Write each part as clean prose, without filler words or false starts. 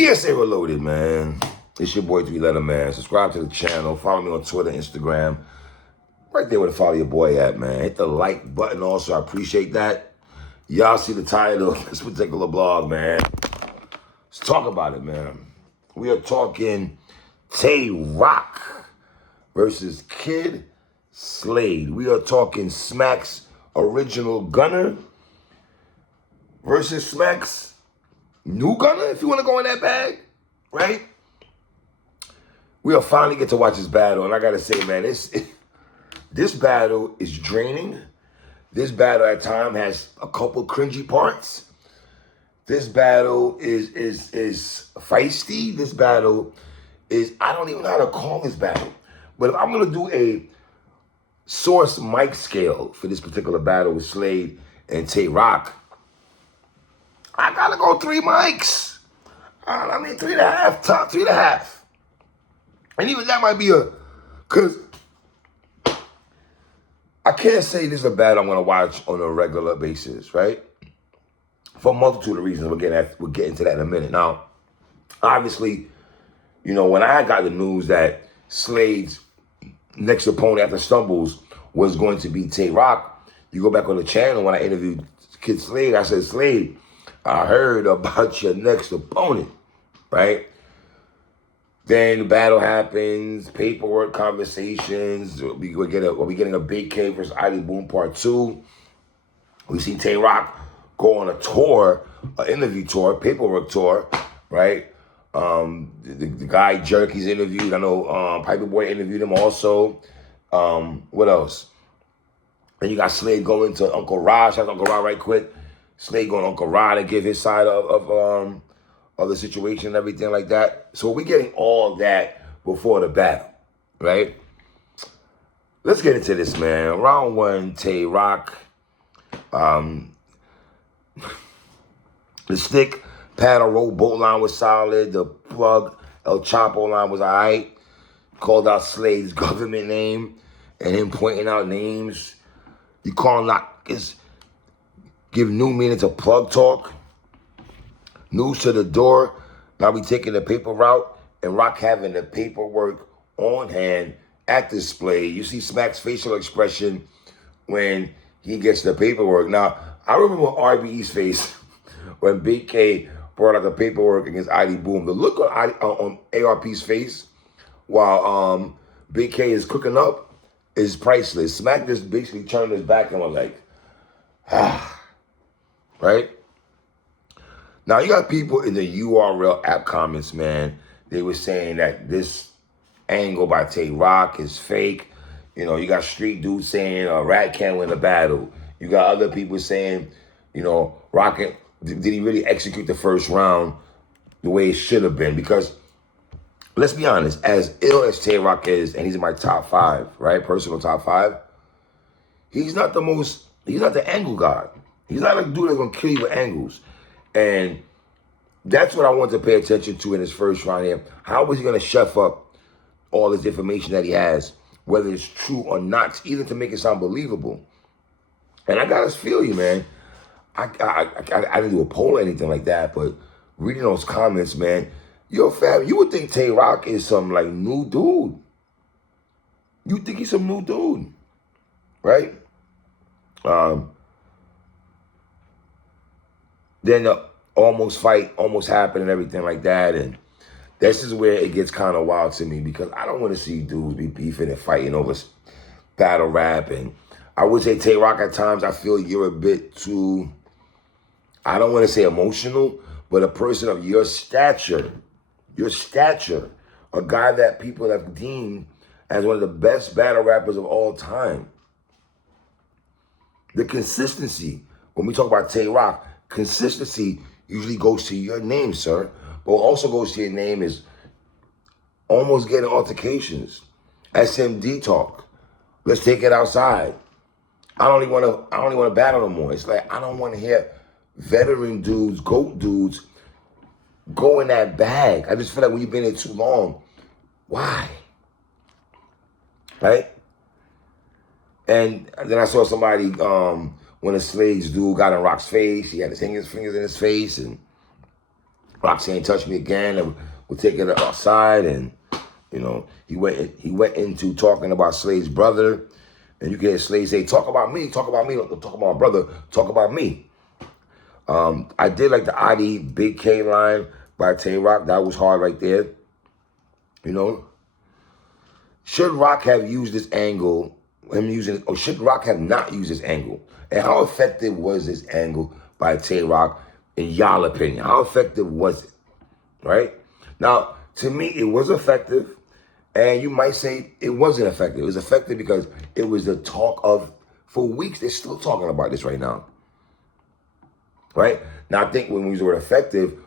PSA Reloaded, man. It's your boy 3-Letter Man. Subscribe to the channel. Follow me on Twitter, Instagram. Right there where to follow your boy at, man. Hit the like button also. I appreciate that. Y'all see the title of this particular blog, man. Let's talk about it, man. We are talking ROC versus Kid Slade. We are talking Smack's original gunner versus Smack's new gunner, if you want to go in that bag, right? We'll finally get to watch this battle, and I gotta say, man, this battle is draining. This battle at times has a couple cringy parts. This battle is feisty. This battle is, I don't even know how to call this battle. But if I'm gonna do a source mic scale for this particular battle with Slade and ROC, I gotta go 3 mics. I mean 3.5, top 3.5. And even that might be cause I can't say this is a battle I'm gonna watch on a regular basis, right? For a multitude of reasons. We'll get into that in a minute. Now, obviously, you know, when I got the news that Slade's next opponent after Stumbles was going to be ROC, you go back on the channel when I interviewed Kid Slade, I said, Slade, I heard about your next opponent, right? Then the battle happens, paperwork conversations. Are we getting a Big K versus ID Boom Part 2? We see ROC go on a tour, an interview tour, paperwork tour, right? The guy Jerk, he's interviewed. I know Piper Boy interviewed him also. What else? And you got Slade going to Uncle Rod. Shout out to Uncle Rod right quick. Slade going to Uncle Rod and give his side of the situation and everything like that. So we're getting all that before the battle, right? Let's get into this, man. Round 1, ROC. The stick, paddle, rope, boat line was solid. The plug, El Chapo line was all right. Called out Slade's government name and him pointing out names. You call knockers, give new meaning to plug talk. News to the door. Now we taking the paper route, and ROC having the paperwork on hand at display. You see Smack's facial expression when he gets the paperwork. Now, I remember RBE's face when Big K brought out the paperwork against ID Boom. The look on ARP's face while Big K is cooking up is priceless. Smack just basically turned his back and was like, right? Now, you got people in the URL app comments, man. They were saying that this angle by ROC is fake. You know, you got street dudes saying Rat can't win a battle. You got other people saying, you know, did he really execute the first round the way it should have been? Because, let's be honest, as ill as ROC is, and he's in my top 5, right? Personal top 5, he's not the angle god. He's not a dude that's going to kill you with angles. And that's what I want to pay attention to in his first round here. How was he going to chef up all this information that he has, whether it's true or not, even to make it sound believable? And I got to feel you, man. I didn't do a poll or anything like that, but reading those comments, man, yo, fam, you would think ROC is some, like, new dude. You think he's some new dude, right? Then the almost fight almost happened and everything like that. And this is where it gets kind of wild to me because I don't want to see dudes be beefing and fighting over battle rap. And I would say ROC at times, I feel you're a bit too, I don't want to say emotional, but a person of your stature, a guy that people have deemed as one of the best battle rappers of all time. The consistency, when we talk about ROC, consistency usually goes to your name, sir. But what also goes to your name is almost getting altercations. SMD talk. Let's take it outside. I don't even want to battle no more. It's like I don't want to hear veteran dudes, GOAT dudes, go in that bag. I just feel like when you've been here too long, why? Right? And then I saw somebody when a Slade's dude got in ROC's face. He had his fingers in his face, and Rock saying touch me again, and we'll take it outside. And he went into talking about Slade's brother, and you can hear Slade say, talk about me, don't talk about my brother, talk about me. I did like the ID Big K line by Tay-Roc. That was hard right there. Should Rock have used this angle, or should Rock have not used this angle? And how effective was this angle by Tay-Roc in y'all opinion? How effective was it, right? Now, to me, it was effective, and you might say it wasn't effective. It was effective because it was the talk of, for weeks, they're still talking about this right now, right? Now, I think when we use the word effective,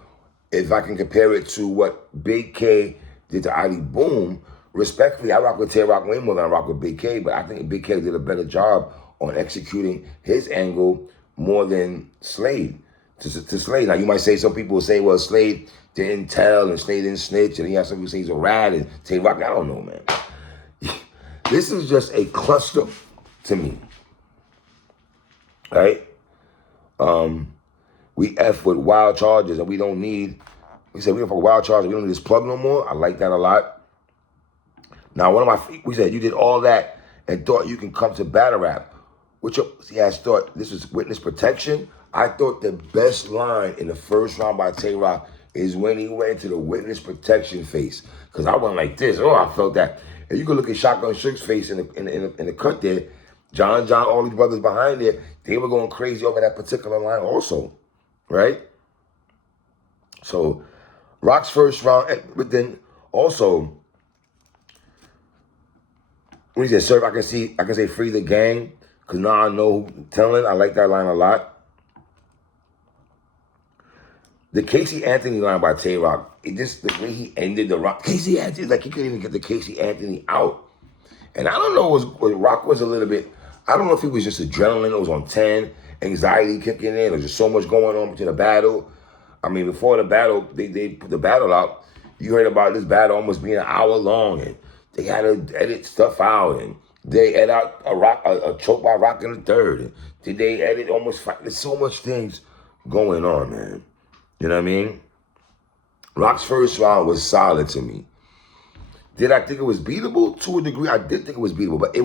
if I can compare it to what Big K did to ID Boom, respectfully, I rock with Tay-Roc way more than I rock with Big K, but I think Big K did a better job on executing his angle more than Slade. To Slade. Now, you might say, some people will say, well, Slade didn't tell and Slade didn't snitch, and he has some people say he's a rat, and Tay-Roc, I don't know, man. This is just a cluster to me, right? We F with wild charges, and we don't need, we said we don't fuck with wild charges, we don't need this plug no more. I like that a lot. Now, we said you did all that and thought you can come to battle rap. I thought this was witness protection. I thought the best line in the first round by Tay-Roc is when he went to the witness protection face. Because I went like this. Oh, I felt that. And you can look at Shotgun Shook's face in the cut there. John, all these brothers behind there, they were going crazy over that particular line also. Right? So, Rock's first round, but then also, when he said, "Sir, I can say free the gang," because now I know who telling. I like that line a lot. The Casey Anthony line by Tay-Roc, the way he ended the Rock, Casey Anthony, like he couldn't even get the Casey Anthony out. And I don't know, what Rock was a little bit, I don't know if he was just adrenaline, it was on 10, anxiety kicking in, there was just so much going on between the battle. I mean, before the battle, they put the battle out. You heard about this battle almost being an hour long, and they had to edit stuff out, and they edit out a choke by Rock in the third. And did they edit there's so much things going on, man. You know what I mean? Rock's first round was solid to me. Did I think it was beatable? To a degree, I did think it was beatable, but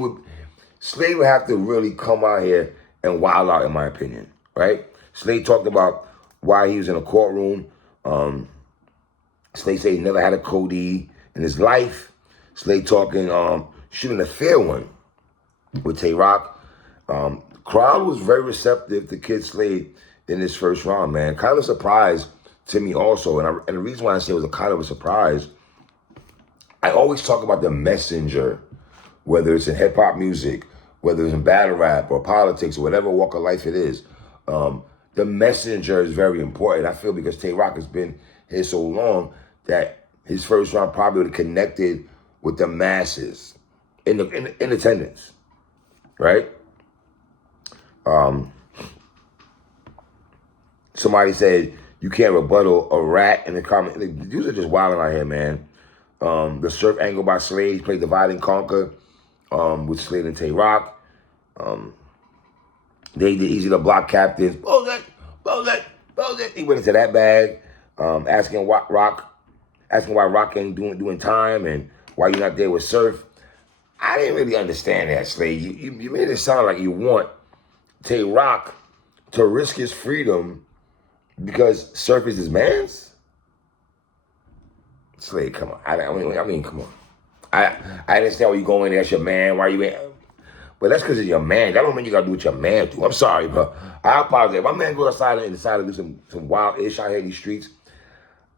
Slade would have to really come out here and wild out, in my opinion, right? Slade talked about why he was in a courtroom. Slade said he never had a Cody in his life. Slade talking, shooting a fair one with Tay-Roc. Crowd was very receptive to Kid Slade in this first round, man. Kind of a surprise to me also. And the reason why I say it was a kind of a surprise, I always talk about the messenger, whether it's in hip-hop music, whether it's in battle rap or politics or whatever walk of life it is. The messenger is very important. I feel because Tay-Roc has been here so long that his first round probably would have connected with the masses in attendance, right? Somebody said you can't rebuttal a rat in the comment. The dudes are just wilding out here, man. The surf angle by Slade, he played Divide and Conquer with Slade and Tay-Roc. They did Easy to Block Captains. Blow that. He went into that bag, asking why Rock ain't doing time and why you're not there with Surf. I didn't really understand that, Slade. You made it sound like you want Tay-Roc to risk his freedom because Surf is his man's? Slade, come on. I mean, come on. I understand why you go in there, that's your man, why you ain't. But that's because it's your man. That don't mean you got to do what your man do. I'm sorry, bro. I apologize. If my man goes outside and decide to do some wild ish out here in these streets,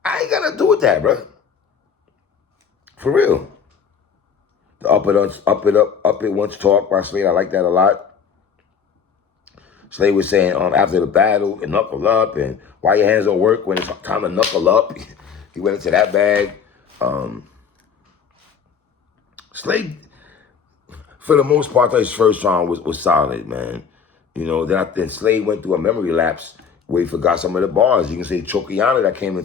I ain't got to do with that, bro. For real. The up it once talk by Slade, I like that a lot. Slade was saying after the battle, and knuckle up, and why your hands don't work when it's time to knuckle up. He went into that bag. Slade, for the most part, his first round was solid, man. You know, then Slade went through a memory lapse where he forgot some of the bars. You can say Chokiana that came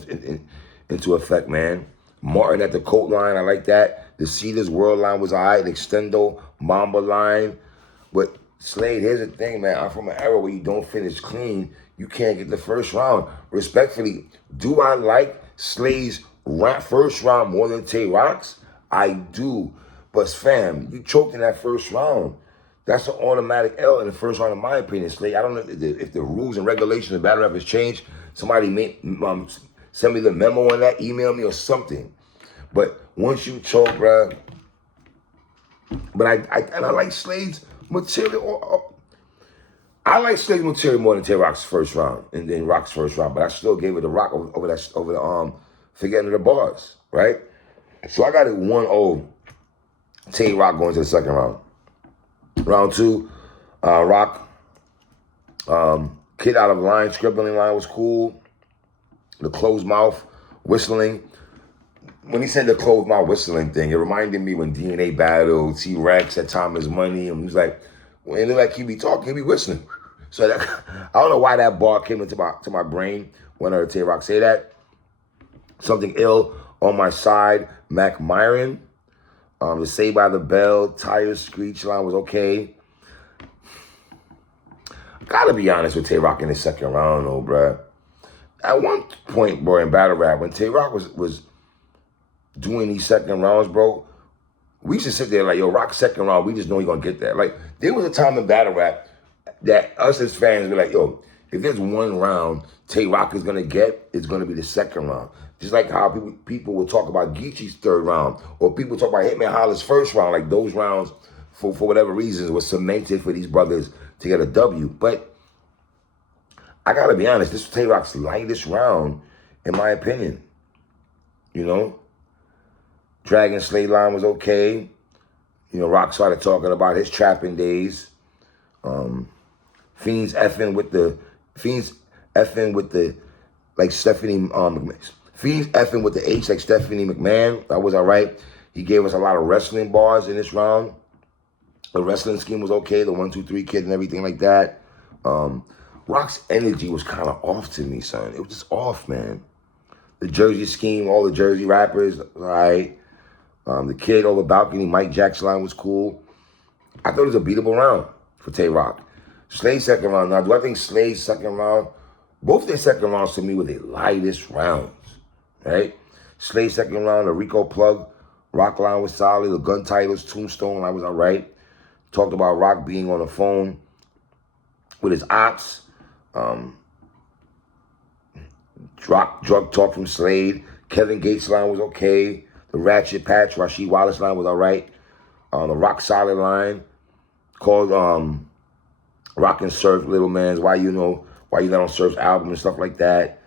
into effect, man. Martin at the coat line, I like that. The Cedars World line was all right. Extendo, Mamba line. But Slade, here's the thing, man. I'm from an era where you don't finish clean. You can't get the first round. Respectfully, do I like Slade's first round more than Tay Rock's? I do. But fam, you choked in that first round. That's an automatic L in the first round, in my opinion, Slade. I don't know if the rules and regulations of battle rap has changed. Somebody send me the memo on that, email me or something. But once you choke, bruh. But I like Slade's material. I like Slade's material more than Tay Rock's first round and then Rock's first round. But I still gave it to Rock over the forgetting the bars, right? So I got it 1-0. Tay Rock going to the second round. Round 2, Rock, kid out of line, scribbling line was cool. The closed mouth whistling. When he said the closed mouth whistling thing, it reminded me when DNA battled T-Rex at Time Is Money, and he was like, when it looked like he be talking, he be whistling. So that, I don't know why that bar came into my brain when I heard Tay Rock say that. Something ill on my side, Mac Myron. The Saved by the Bell, tires screech line was okay. Gotta be honest with Tay Rock in the second round, though, bruh. At one point, bro, in battle rap, when Tay Rock was doing these second rounds, bro, we should sit there like, yo, Rock second round, we just know you're gonna get that. Like, there was a time in battle rap that us as fans were like, yo, if there's one round Tay Rock is gonna get, it's gonna be the second round. Just like how people will talk about Geechee's third round, or people talk about Hitman Holler's first round. Like those rounds, for whatever reasons, was cemented for these brothers to get a W. But I gotta be honest, this was Tay Rock's lightest round, in my opinion. You know, Dragon Slade line was okay. You know, Rock started talking about his trapping days. Fiends effing with the like Stephanie McMahon. Fiends effing with the H like Stephanie McMahon. That was all right. He gave us a lot of wrestling bars in this round. The wrestling scheme was okay. The 1, 2, 3 kid and everything like that. Rock's energy was kind of off to me, son. It was just off, man. The Jersey scheme, all the Jersey rappers, all right. The kid over the balcony, Mike Jackson line was cool. I thought it was a beatable round for Tay Rock. Slade's second round. Now, do I think Slade's second round? Both their second rounds to me were the lightest rounds, right? Slade's second round, the Rico plug, Rock line was solid. The gun titles, Tombstone line was all right. Talked about Rock being on the phone with his ops. Drug talk from Slade. Kevin Gates line was okay. The Ratchet Patch, Rasheed Wallace line was all right. The Rock Solid line called Rock and Surf Little Man's why you not on Surf's album and stuff like that.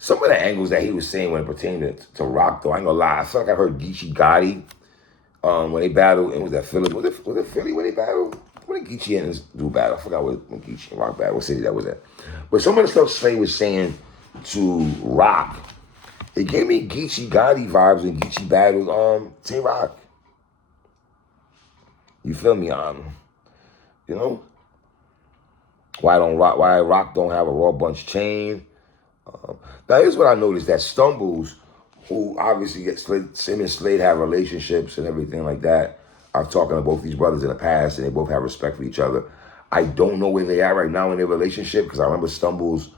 Some of the angles that he was saying when it pertained to Rock, though, I ain't gonna lie. I feel like I heard Geechee Gotti when they battled. And was that Philly? Was it Philly when they battled? When did Geechee and do battle? I forgot when Geechee and Rock battled. What city that was at? But some of the stuff Slade was saying to Rock, it gave me Geechee Gotti vibes and Geechee battles. Tay Rock. You feel me? You know, why Rock don't have a Raw Bunch chain? Now here's what I noticed: that Stumbles, who obviously him and Slade have relationships and everything like that. I've talked to both these brothers in the past, and they both have respect for each other. I don't know where they are right now in their relationship because I remember Stumbles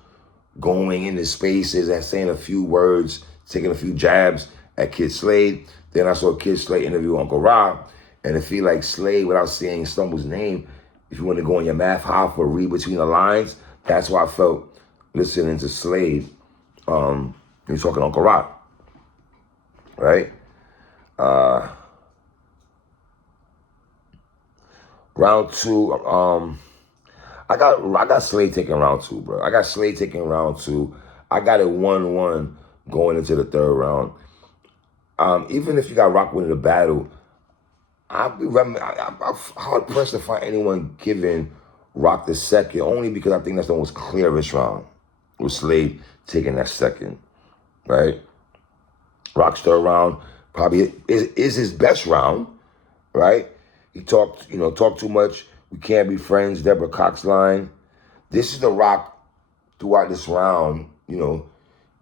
going into spaces and saying a few words, taking a few jabs at Kid Slade. Then I saw Kid Slade interview Uncle Rob, and it feel like Slade, without saying Stumbles' name, if you want to go on your math hop or read between the lines, that's why I felt listening to Slade. He's talking to Uncle Rob, right? Round 2, I got Slade taking round 2, bro. I got Slade taking round 2. I got it 1-1 going into the third round. Even if you got Rock winning the battle, I'm hard pressed to find anyone giving Rock the second, only because I think that's the most clearest round with Slade taking that second, right? Rock's third round probably is his best round, right? He talked too much. We can't be friends. Deborah Cox line. This is the Rock throughout this round,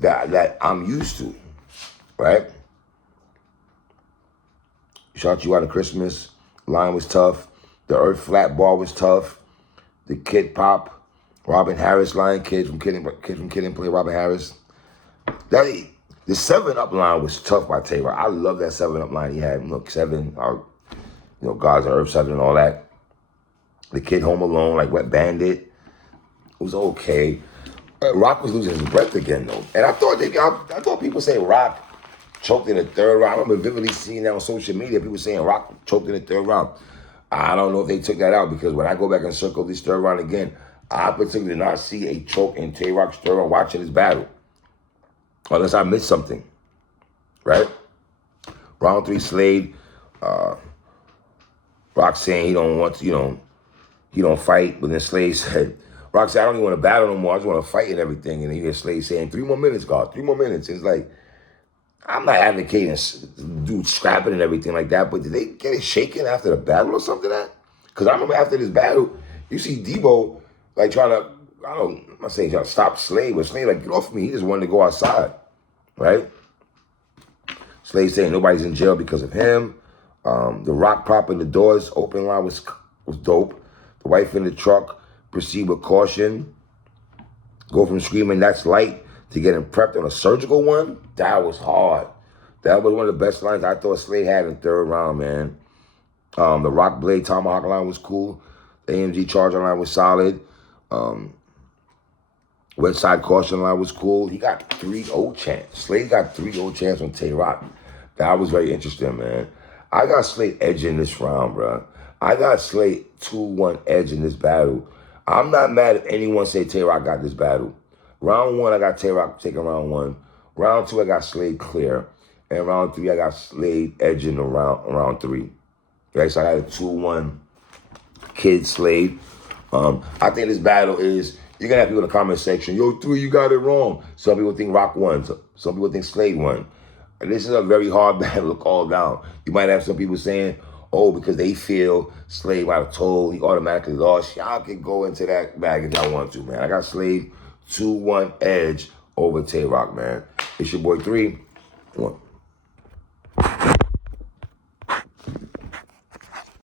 that I'm used to, right? Shout you out of Christmas. Line was tough. The Earth Flat Bar was tough. The Kid Pop, Robin Harris line, kid from Kid and Play Robin Harris. The 7-Up line was tough by Tay-Rock. I love that 7-Up line he had. Look, 7, Gods on Earth 7 and all that. The Kid Home Alone, like Wet Bandit. It was okay. Rock was losing his breath again, though. And I thought people say Rock choked in the 3rd round. I remember vividly seeing that on social media. People saying Rock choked in the 3rd round. I don't know if they took that out because when I go back and circle this 3rd round again, I particularly did not see a choke in Tay-Rock's 3rd round watching this battle. Unless I missed something, right? Round 3, Slade. Rock saying he don't want to, he don't fight. But then Slade said, Rock said, I don't even want to battle no more. I just want to fight and everything. And then you hear Slade saying, 3 more minutes, God, 3 more minutes. It's like, I'm not advocating dude scrapping and everything like that, but did they get it shaken after the battle or something like that? Because I remember after this battle, you see Debo like trying to, I'm not saying trying to stop Slade, but Slade like, get off me. He just wanted to go outside, right? Slade saying nobody's in jail because of him. The Rock propping the doors open line was dope. The wife in the truck, proceed with caution. Go from screaming, that's light, to getting prepped on a surgical one. That was hard. That was one of the best lines I thought Slade had in the 3rd round, man. The Rock Blade Tomahawk line was cool. The AMG Charger line was solid. West Side Caution line was cool. He got 3-0 chance. Slade got 3-0 chance on Tay-Rock. That was very interesting, man. I got Slade edging this round, bro. I got Slade 2-1 edge in this battle. I'm not mad if anyone say Tay-Rock got this battle. Round 1, I got Tay-Rock taking round 1. Round 2, I got Slade clear. And round 3, I got Slade edging the round 3. Right, so I had a 2-1 Kid Slade. I think this battle is, you're going to have people in the comment section, yo, 3, you got it wrong. Some people think Rock won. Some people think Slade won. And this is a very hard battle to call down. You might have some people saying, oh, because they feel Slade might have told, he automatically lost. Y'all can go into that bag if y'all want to, man. I got Slade 2-1 edge over Tay-Rock, man. It's your boy 3-1.